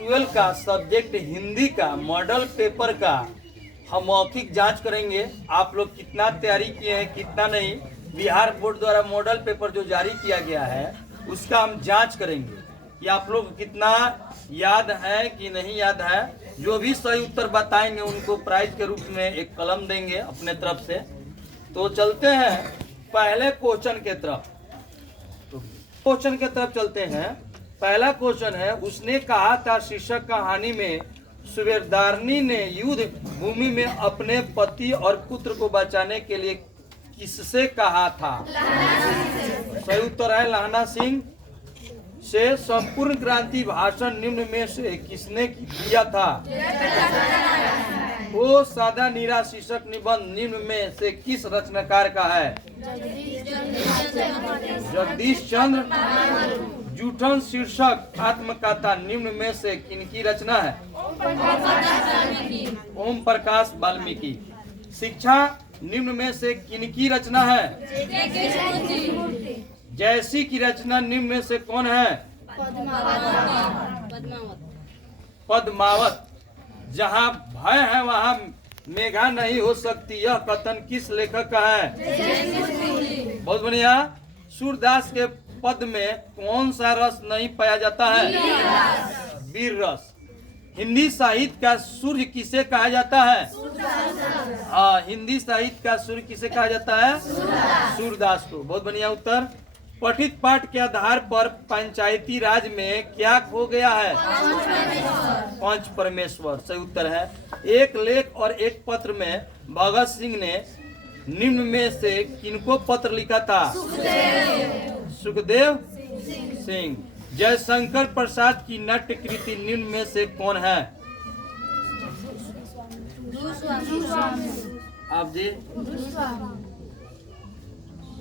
12 का सब्जेक्ट हिंदी का model paper का हम मौखिक जांच करेंगे। आप लोग कितना तैयारी किए हैं कितना नहीं, बिहार बोर्ड द्वारा मॉडल पेपर जो जारी किया गया है उसका हम जांच करेंगे कि आप लोग कितना याद है कि नहीं याद है। जो भी सही उत्तर बताएंगे उनको प्राइज के रूप में एक कलम देंगे अपने तरफ से। तो चलते हैं पहले क्वेश्चन के तरफ। क्वेश्चन के तरफ चलते हैं। पहला क्वेश्चन है, उसने कहा था शीर्षक कहानी में सुबेदारनी ने युद्ध भूमि में अपने पति और पुत्र को बचाने के लिए किससे कहा था? सही उत्तर है लहना सिंह से। संपूर्ण क्रांति भाषण निम्न में से किसने दिया था? वो सादा नीरा शीर्षक निबंध निम्न में से किस रचनाकार का है? जगदीश चंद्र। जूठन शीर्षक आत्मकथा निम्न में से किनकी रचना है? ओम प्रकाश वाल्मीकि। शिक्षा निम्न में से किनकी रचना है? जैसी की रचना निम्न में से कौन है? पद्मावत। जहाँ भय है वहाँ मेघा नहीं हो सकती, यह कथन किस लेखक का है? बहुत बढ़िया। सूरदास के पद में कौन सा रस नहीं पाया जाता है? वीर रस। हिंदी साहित्य का सूर्य किसे कहा जाता है? हाँ, हिंदी साहित्य का सूर्य किसे कहा जाता है? सूरदास को। बहुत बढ़िया उत्तर। पठित पाठ के आधार पर पंचायती राज में क्या खो गया है? पंच परमेश्वर। सही उत्तर है। एक लेख और एक पत्र में भगत सिंह ने निम्न में से किनको पत्र लिखा था? सुखदेव सिंह। जयशंकर प्रसाद की नाट्य कृति निम्न में से कौन है? आप जी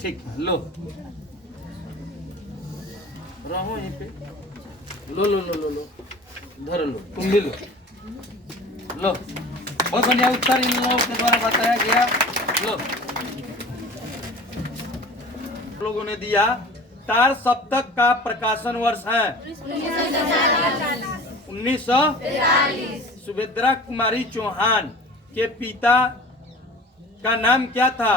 ठीक है। लो रहो यहीं पे। लो लो लो लो लो धर लो, तुम भी लो। लो, बहुत बढ़िया उत्तर इन लोगों के द्वारा बताया गया। लो, लोगों ने दिया। तार सप्तक का प्रकाशन वर्ष है 1943। सुभद्रा कुमारी चौहान के पिता का नाम क्या था?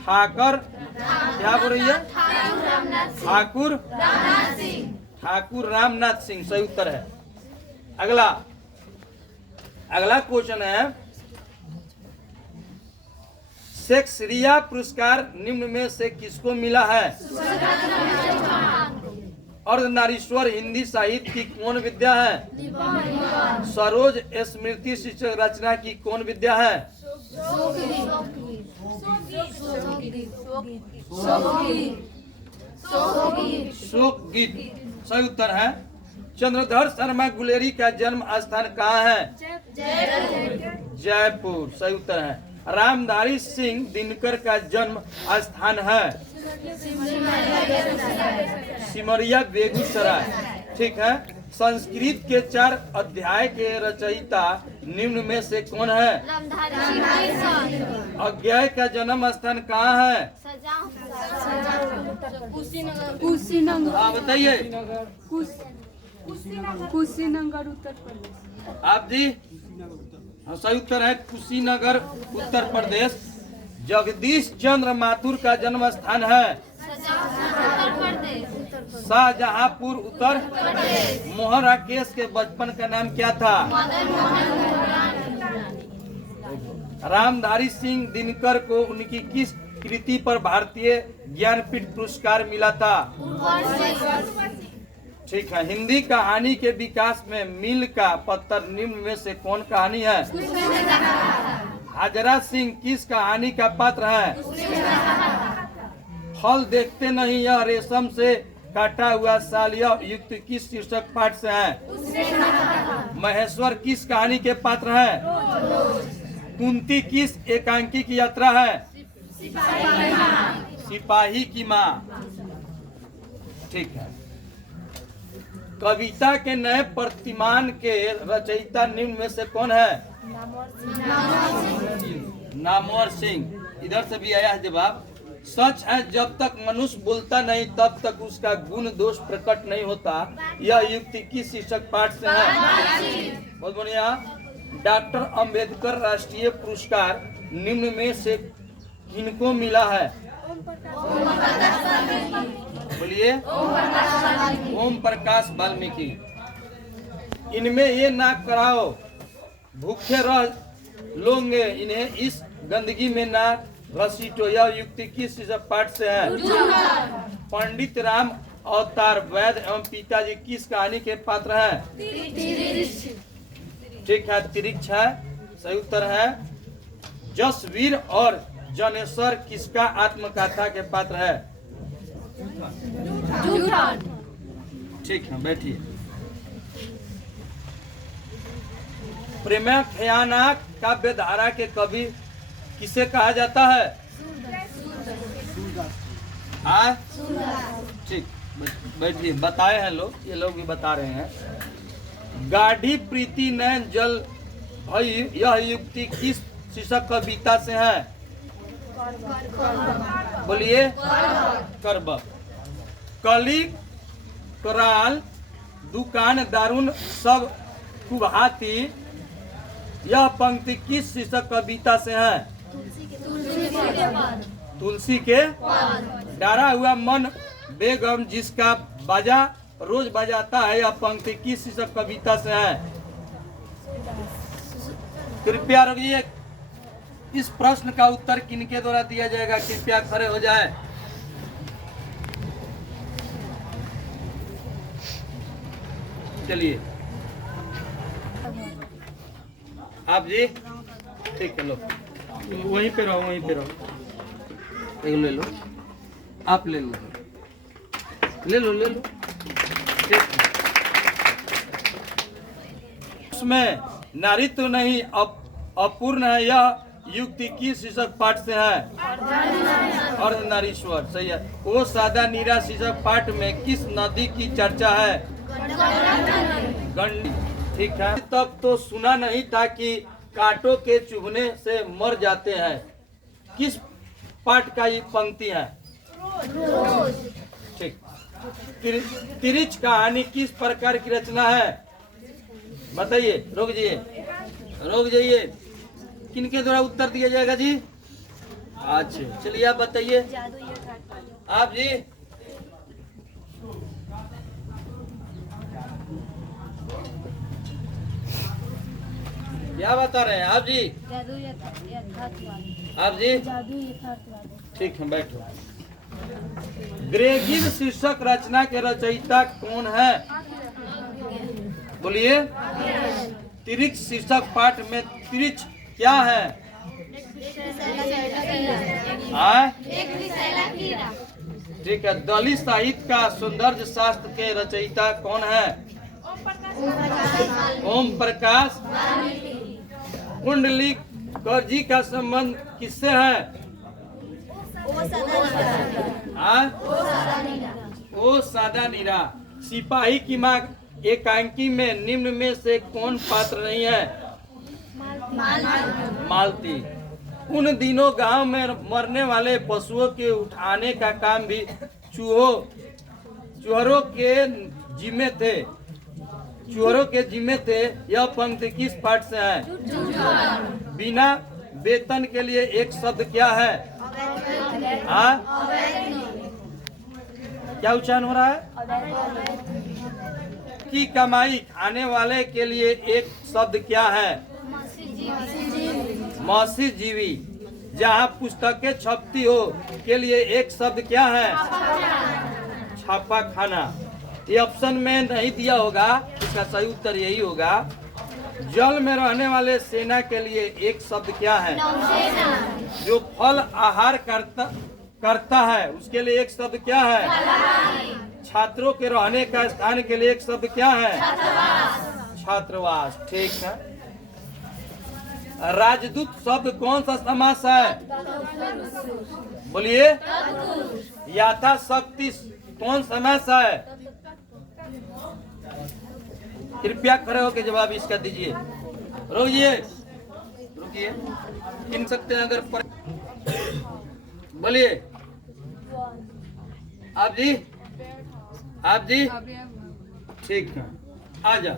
ठाकर। क्या बोल रही है? ठाकुर रामनाथ सिंह। सही उत्तर है। अगला क्वेश्चन है, शेक्सपियर पुरस्कार निम्न में से किसको मिला है? अर्धनारीश्वर हिंदी साहित्य की कौन विद्या है? सरोज स्मृति शीर्षक रचना की कौन विद्या है? शोक गीत। सही उत्तर है। चंद्रधर शर्मा गुलेरी का जन्म स्थान कहाँ है? जयपुर। सही उत्तर है। रामधारी सिंह दिनकर का जन्म स्थान है सिमरिया बेगूसराय। ठीक है। संस्कृत के 4 अध्याय के रचयिता निम्न में से कौन है? अज्ञाय का जन्म स्थान कहाँ है? कुशीनगर। बताइए। कुशीनगर उत्तर प्रदेश। आप जी? हाँ, सही उत्तर है कुशीनगर उत्तर प्रदेश। जगदीश चंद्र माथुर का जन्म स्थान है शाहजहांपुर उत्तर प्रदेश। मोहन राकेश के बचपन का नाम क्या था? रामधारी सिंह दिनकर को उनकी किस कृति पर भारतीय ज्ञानपीठ पुरस्कार मिला था? ठीक है। हिंदी कहानी के विकास में मील का पत्थर निम्न में से कौन कहानी है? हाजरा सिंह किस कहानी का पात्र है? फल देखते नहीं यह रेशम से काटा हुआ सालिया युक्त किस शीर्षक पाठ से है? महेश्वर किस कहानी के पात्र है? कुंती किस एकांकी की यात्रा है? सिपाही की माँ। ठीक है। कविता के नए प्रतिमान के रचयिता निम्न में से कौन है? नामवर सिंह। इधर से भी आया है जवाब। सच है, जब तक मनुष्य बोलता नहीं तब तक उसका गुण दोष प्रकट नहीं होता। यह युक्ति किस शीर्षक पाठ से है? बहुत बढ़िया। डॉक्टर अंबेडकर राष्ट्रीय पुरस्कार निम्न में से किनको मिला है? बोलिए। ओम प्रकाश वाल्मीकि। इनमें ये ना कराओ, भूखे रह लोगे, इन्हें इस गंदगी में ना घसीटो। यह युक्ति किस पाठ से है? पंडित राम अवतार वैद्य एवं पिताजी किस कहानी के पात्र हैं? ठीक है, तिरिक्ष है, सही उत्तर है। जसवीर और जनेश्वर किसका आत्मकथा के पात्र है? ठीक है, बैठिए। प्रेमाख्याना काव्य धारा के कवि किसे कहा जाता है? हाँ, ठीक, बैठिए। बताए हैं लोग, ये लोग भी बता रहे हैं। गाढ़ी प्रीति नैन जल भई, यह युक्ति किस शीर्षक कविता से है? बोलिए। करब। कली कराल दुकान दारुन सब कुभाती, यह पंक्ति किस शीर्षक कविता से है? तुलसी के डरा हुआ मन बेगम जिसका बाजा रोज बजाता है, यह पंक्ति किस शीर्षक कविता से है? कृपया रुकिए, इस प्रश्न का उत्तर किनके द्वारा दिया जाएगा? कृपया खड़े हो जाए। चलिए आप जी, ठीक है, लो वहीं पे रहो, वहीं पे रहो। एक ले लो, आप ले लो, ले लो, ले लो। उसमें नारीत्व नहीं अपूर्ण है, यह युक्ति किस शीर्षक पाठ से है? अर्धनारीश्वर, सही है। वो सादा नीरा शीर्षक पाठ में किस नदी की चर्चा है? गंडी, ठीक है। तब तो सुना नहीं था कि कांटों के चुभने से मर जाते हैं, किस पाठ का ये पंक्ति है? ठीक। तिरिच कहानी किस प्रकार की रचना है? बताइए। रुक जाइए, किनके द्वारा उत्तर दिया जाएगा जी? अच्छा, चलिए आप बताइए। आप जी, क्या बता रहे हैं आप जी? आप जी, ठीक है, बैठो। ग्रेगिव शीर्षक रचना के रचयिता कौन है? बोलिए। तिरिक्ष शीर्षक पाठ में तिरिक्ष क्या है? ठीक है। दलित साहित्य का सौंदर्य शास्त्र के रचयिता कौन है? ओम प्रकाश। कुंडली कर्जी का संबंध किससे है? ओ सादा नीरा। सिपाही की माँ एकांकी में निम्न में से कौन पात्र नहीं है? मालती। उन दिनों गांव में मरने वाले पशुओं के उठाने का काम भी चूहरों के जिम्मे थे। यह पंक्ति किस पाठ से है? बिना वेतन के लिए एक शब्द क्या है? क्या उच्चारण हो रहा है? की कमाई खाने वाले के लिए एक शब्द क्या है? मौसीजीवी। जहाँ पुस्तकें छपती हो के लिए एक शब्द क्या है? छापा खाना। ये ऑप्शन में नहीं दिया होगा, इसका सही उत्तर यही होगा। जल में रहने वाले सेना के लिए एक शब्द क्या है? जो फल आहार करता है उसके लिए एक शब्द क्या है? छात्रों के रहने का स्थान के लिए एक शब्द क्या है? छात्रावास। ठीक है। राजदूत शब्द कौन सा समास है? बोलिए। यथाशक्ति कौन समास है? कृपया खड़े होकर जवाब इसका दीजिए। रुकिए, गिन सकते हैं अगर बोलिए। आप जी, आप जी, आबिया ठीक है, आ जाओ।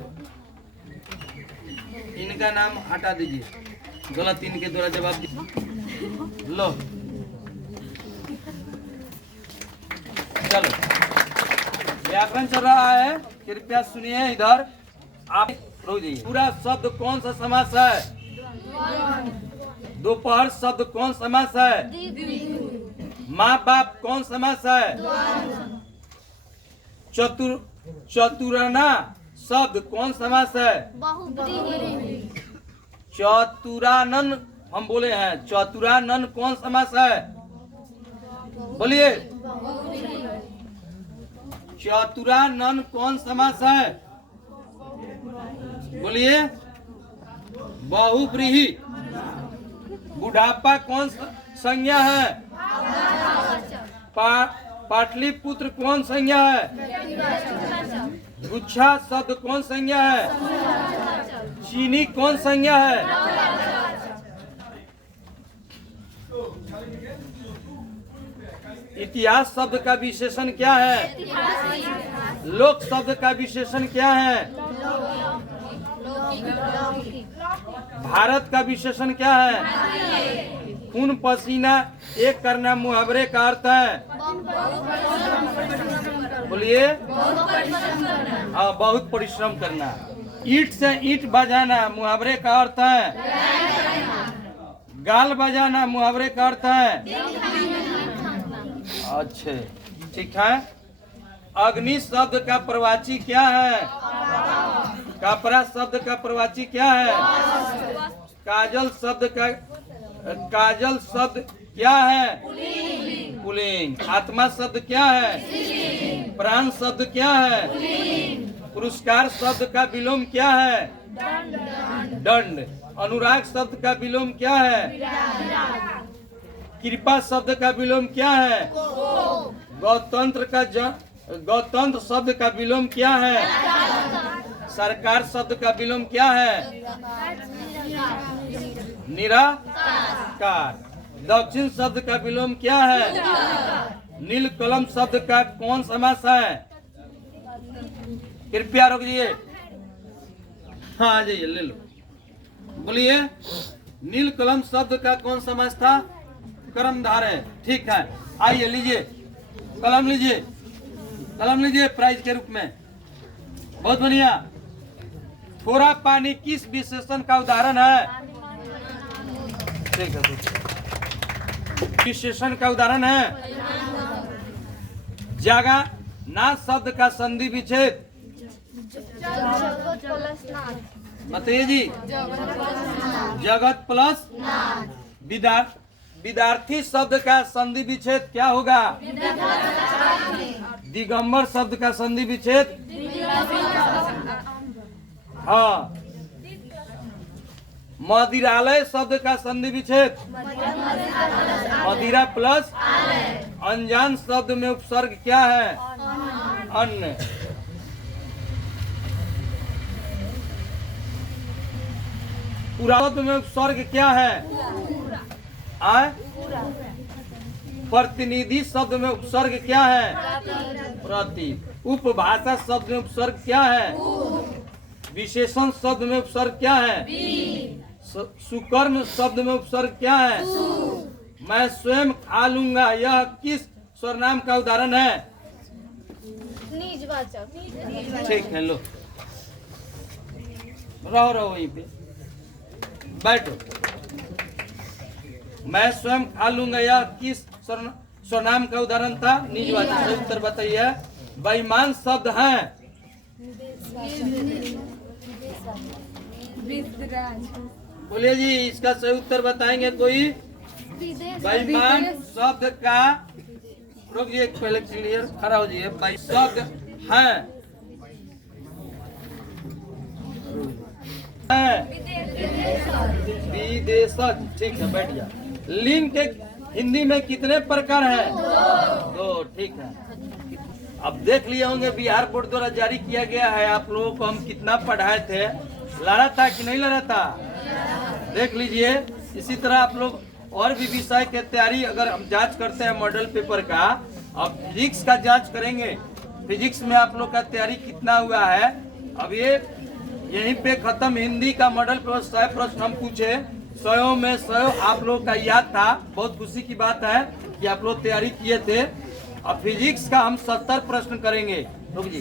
इनका नाम हटा दीजिए, गलत इनके द्वारा जवाब दीजिए। लो चलो, व्याकरण चल रहा है, कृपया सुनिए। इधर आप रुक जाइए। पूरा शब्द कौन सा समास है? दोपहर शब्द कौन समास है? माँ बाप कौन समास है? चतुराना शब्द कौन समास है? चतुरानन हम बोले हैं, चतुरानन कौन समास है? बोलिए, चतुरानन कौन समास है? बोलिए, बहुव्रीहि। बुढ़ापा कौन संज्ञा है? पाटलिपुत्र कौन संज्ञा है? गुच्छा शब्द कौन संज्ञा है? चीनी कौन संज्ञा है? इतिहास शब्द का विशेषण क्या है? लोक शब्द का विशेषण क्या है? भारत का विशेषण क्या है? खून पसीना एक करना मुहावरे का अर्थ है? बोलिए, हाँ, बहुत परिश्रम करना। ईंट से ईंट बजाना मुहावरे का अर्थ है? गाल बजाना मुहावरे का अर्थ है? अच्छे, ठीक है। अग्नि शब्द का प्रवाची क्या है? कपड़ा शब्द का प्रवाची क्या है? काजल शब्द क्या है? पुल्लिंग। आत्मा शब्द क्या है? प्राण शब्द क्या है? पुरस्कार शब्द का विलोम क्या है? दंड। अनुराग शब्द का विलोम क्या है? कृपा शब्द का विलोम क्या है? गौतंत्र शब्द का विलोम क्या है? सरकार शब्द का विलोम क्या है? निराकार। दक्षिण शब्द का विलोम क्या है? नील कलम शब्द का कौन समास है? कृपया रोकिए, हाँ आ जाइए, ले लो। बोलिए, नील कलम शब्द का कौन समास था? कर्मधारय। ठीक है, आइए लीजिए, कलम लीजिए, कलम लीजिए प्राइज के रूप में। बहुत बढ़िया। थोड़ा पानी किस विशेषण का उदाहरण है? ठीक है, विशेषण का उदाहरण है? जगह नाथ शब्द का संधि विच्छेद बताइए जी। जगत प्लस विद्यार्थी शब्द का संधि विच्छेद क्या होगा? दिगंबर शब्द का संधि विच्छेद, हाँ। मदिरालय शब्द का संधि विच्छेद, मदिरा प्लस अनजान शब्द में उपसर्ग क्या है? अन्न। पूरा शब्द में उपसर्ग क्या है? प्रतिनिधि शब्द में उपसर्ग क्या है? प्रति। उपभाषा शब्द में उपसर्ग क्या है? विशेषण शब्द में उपसर्ग क्या है? सुकर्म शब्द में उपसर्ग क्या है? मैं स्वयं खा लूंगा, यह किस सर्वनाम का उदाहरण है? ठीक है, लो रहो वहीं पे बैठो। मैं स्वयं खा लूंगा, यह किस सर्वनाम का उदाहरण था? निजवाचक। सही उत्तर बताइए। बेईमान शब्द है? बोलिए जी, इसका सही उत्तर बताएंगे कोई? बेईमान शब्द का, रुकिए पहले क्लियर खड़ा हो जाइए। शब्द है विदेशज। ठीक है, बैठ जा। लिंग के हिंदी में कितने प्रकार हैं? दो। ठीक है, अब देख लिए होंगे बिहार बोर्ड द्वारा जारी किया गया है। आप लोगों को हम कितना पढ़ाए थे, लड़ा था कि नहीं लड़ा था? देख लीजिए। इसी तरह आप लोग और भी विषय के तैयारी अगर हम जांच करते हैं मॉडल पेपर का, अब फिजिक्स का जांच करेंगे, फिजिक्स में आप लोग का तैयारी कितना हुआ है। अब ये यहीं पे खत्म। हिंदी का मॉडल पेपर 100 प्रश्न हम पूछे, 100 में 100 आप लोग का याद था। बहुत खुशी की बात है कि आप लोग तैयारी किए थे। अब फिजिक्स का हम 70 प्रश्न करेंगे। रुक जी।